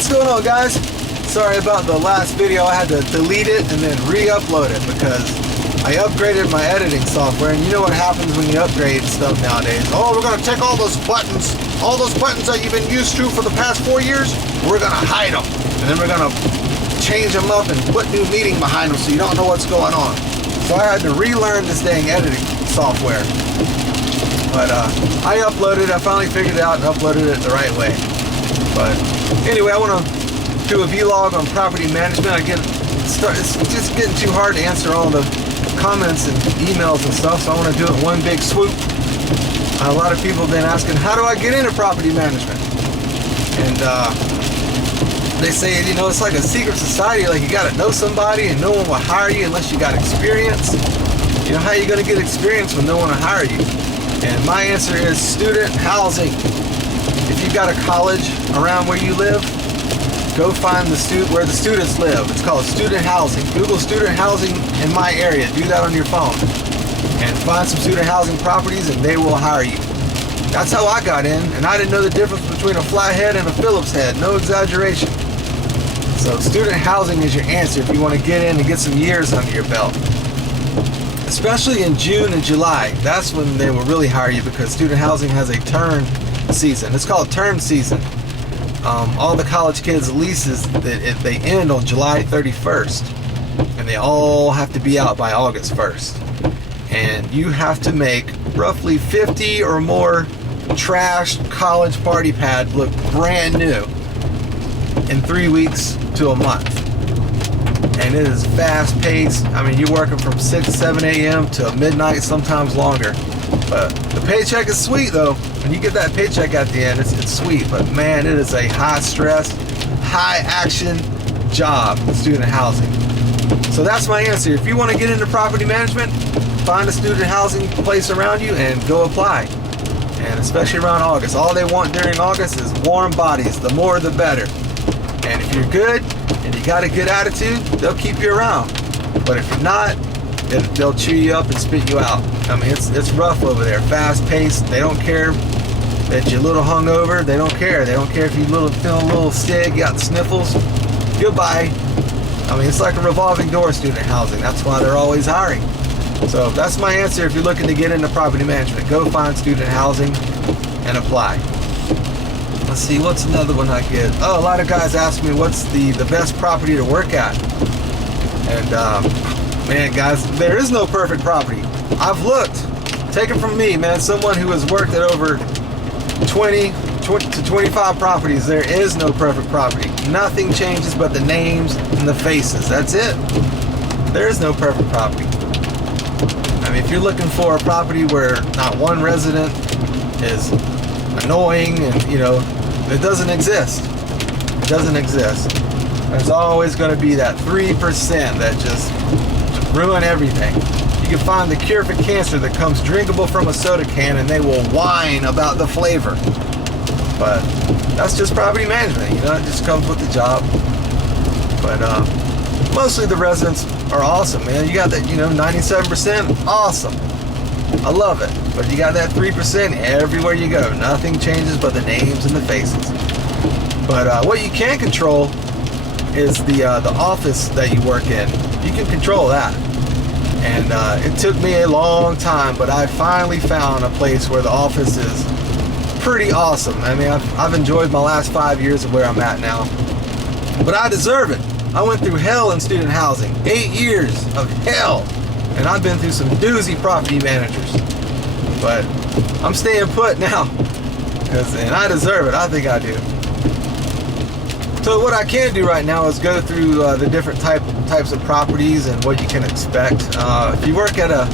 What's going on, guys? Sorry about the last video. I had to delete it and then re-upload it because I upgraded my editing software, and you know what happens when you upgrade stuff nowadays. Oh, we're gonna take all those buttons that you've been used to for the past 4 years, we're gonna hide them, and then we're gonna change them up and put new meaning behind them so you don't know what's going on. So I had to relearn this dang editing software. But I uploaded it. I finally figured it out and uploaded it the right way. But anyway, I want to do a vlog on property management. It's just getting too hard to answer all the comments and emails and stuff, so I want to do it in one big swoop. A lot of people have been asking, how do I get into property management? And they say, you know, it's like a secret society. Like, you got to know somebody, and no one will hire you unless you got experience. You know, how are you going to get experience when no one will hire you? And my answer is student housing. If you've got a college around where you live, go find where the students live. It's called student housing. Google student housing in my area. Do that on your phone. And find some student housing properties, and they will hire you. That's how I got in, and I didn't know the difference between a flathead and a Phillips head. No exaggeration. So student housing is your answer if you want to get in and get some years under your belt. Especially in June and July. That's when they will really hire you, because student housing has a turn season. It's called term season. All the college kids' leases, they end on July 31st, and they all have to be out by August 1st. And you have to make roughly 50 or more trashed college party pads look brand new in 3 weeks to a month. And it is fast paced. I mean, you're working from 6, 7 a.m. to midnight, sometimes longer. But the paycheck is sweet, though. When you get that paycheck at the end, it's sweet. But man, it is a high stress, high action job, student housing. So that's my answer. If you want to get into property management, find a student housing place around you and go apply. And especially around August. All they want during August is warm bodies. The more, the better. And if you're good and you got a good attitude, they'll keep you around. But if you're not, they'll chew you up and spit you out. I mean, it's rough over there. Fast paced. They don't care that you're a little hungover. They don't care. They don't care if you're feeling a little sick, you got the sniffles. Goodbye. I mean, it's like a revolving door, student housing. That's why they're always hiring. So that's my answer if you're looking to get into property management. Go find student housing and apply. Let's see, what's another one I get? Oh, a lot of guys ask me what's the best property to work at. And man, guys, there is no perfect property. I've looked. Take it from me, man, someone who has worked at over 20 to 25 properties. There is no perfect property. Nothing changes but the names and the faces. That's it. There is no perfect property. I mean, if you're looking for a property where not one resident is annoying, and you know, it doesn't exist. It doesn't exist. There's always going to be that 3% that just ruin everything. You can find the cure for cancer that comes drinkable from a soda can, and they will whine about the flavor. But that's just property management, you know, it just comes with the job. But mostly the residents are awesome, man. You got that, you know, 97%, awesome. I love it. But you got that 3% everywhere you go. Nothing changes but the names and the faces. But what you can control is the office that you work in. You can control that. And it took me a long time, but I finally found a place where the office is pretty awesome. I mean, I've enjoyed my last 5 years of where I'm at now. But I deserve it. I went through hell in student housing. 8 years of hell. And I've been through some doozy property managers. But I'm staying put now. And I deserve it. I think I do. So what I can do right now is go through the different types of properties and what you can expect. If you work at a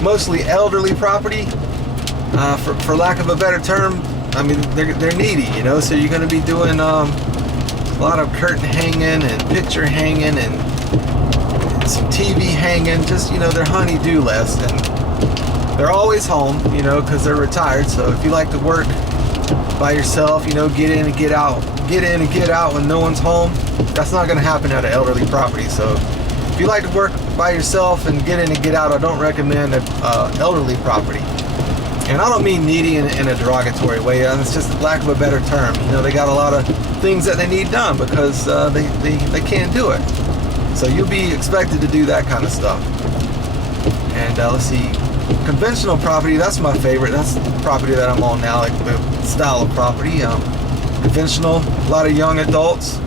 mostly elderly property, for lack of a better term, I mean, they're needy, you know, so you're going to be doing a lot of curtain hanging and picture hanging and some TV hanging, just, you know, they're honey-do list, and they're always home, you know, because they're retired. So if you like to work by yourself, you know, get in and get out when no one's home, that's not going to happen at an elderly property. So if you like to work by yourself and get in and get out, I don't recommend an elderly property. And I don't mean needy in a derogatory way. It's just a lack of a better term. You know, they got a lot of things that they need done because they can't do it. So you'll be expected to do that kind of stuff. And let's see, conventional property, that's my favorite. That's the property that I'm on now, like the style of property. Conventional, a lot of young adults,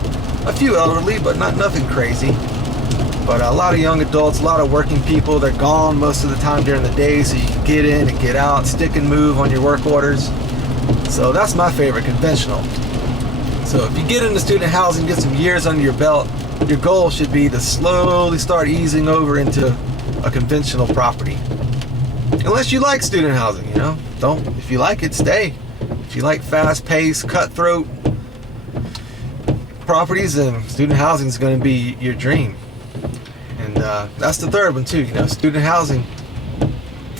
a few elderly, but nothing crazy. But a lot of young adults, a lot of working people. They're gone most of the time during the day, so you can get in and get out, stick and move on your work orders. So that's my favorite, conventional. So if you get into student housing, get some years under your belt, your goal should be to slowly start easing over into a conventional property. Unless you like student housing, you know. Don't. If you like it, stay. If you like fast-paced, cutthroat properties, then student housing is going to be your dream. And that's the third one too. You know, student housing.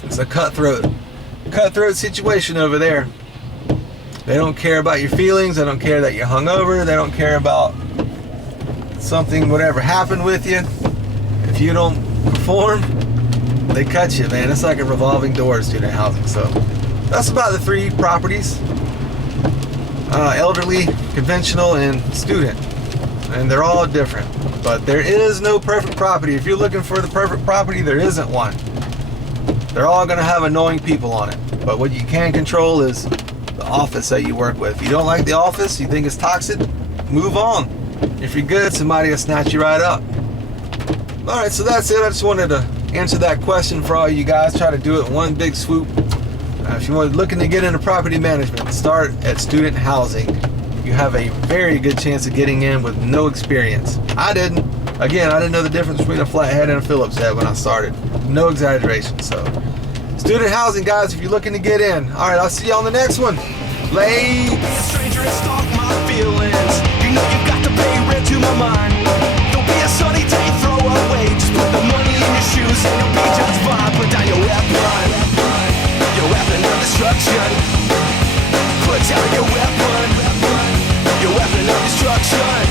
It's a cutthroat situation over there. They don't care about your feelings. They don't care that you're hungover. They don't care about something, whatever happened with you. If you don't perform, they cut you, man. It's like a revolving door, student housing. So that's about the three properties: elderly, conventional, and student. And they're all different. But there is no perfect property. If you're looking for the perfect property, there isn't one. They're all going to have annoying people on it. But what you can control is the office that you work with. If you don't like the office, you think it's toxic, move on. If you're good, somebody will snatch you right up. Alright, so that's it. I just wanted to answer that question for all you guys. Try to do it in one big swoop. If you're looking to get into property management, start at student housing. You have a very good chance of getting in with no experience. I didn't. Again, I didn't know the difference between a flathead and a Phillips head when I started. No exaggeration. So, student housing, guys, if you're looking to get in. All right, I'll see you on the next one. Late. Stranger and stalk my feelings. You know you've got to pay rent to my mind. There'll be a sunny day, throw away. Just put the money in your shoes and you'll be just fine. Put down your weapon. Your weapon of destruction. Put down your weapon. Your weapon of destruction.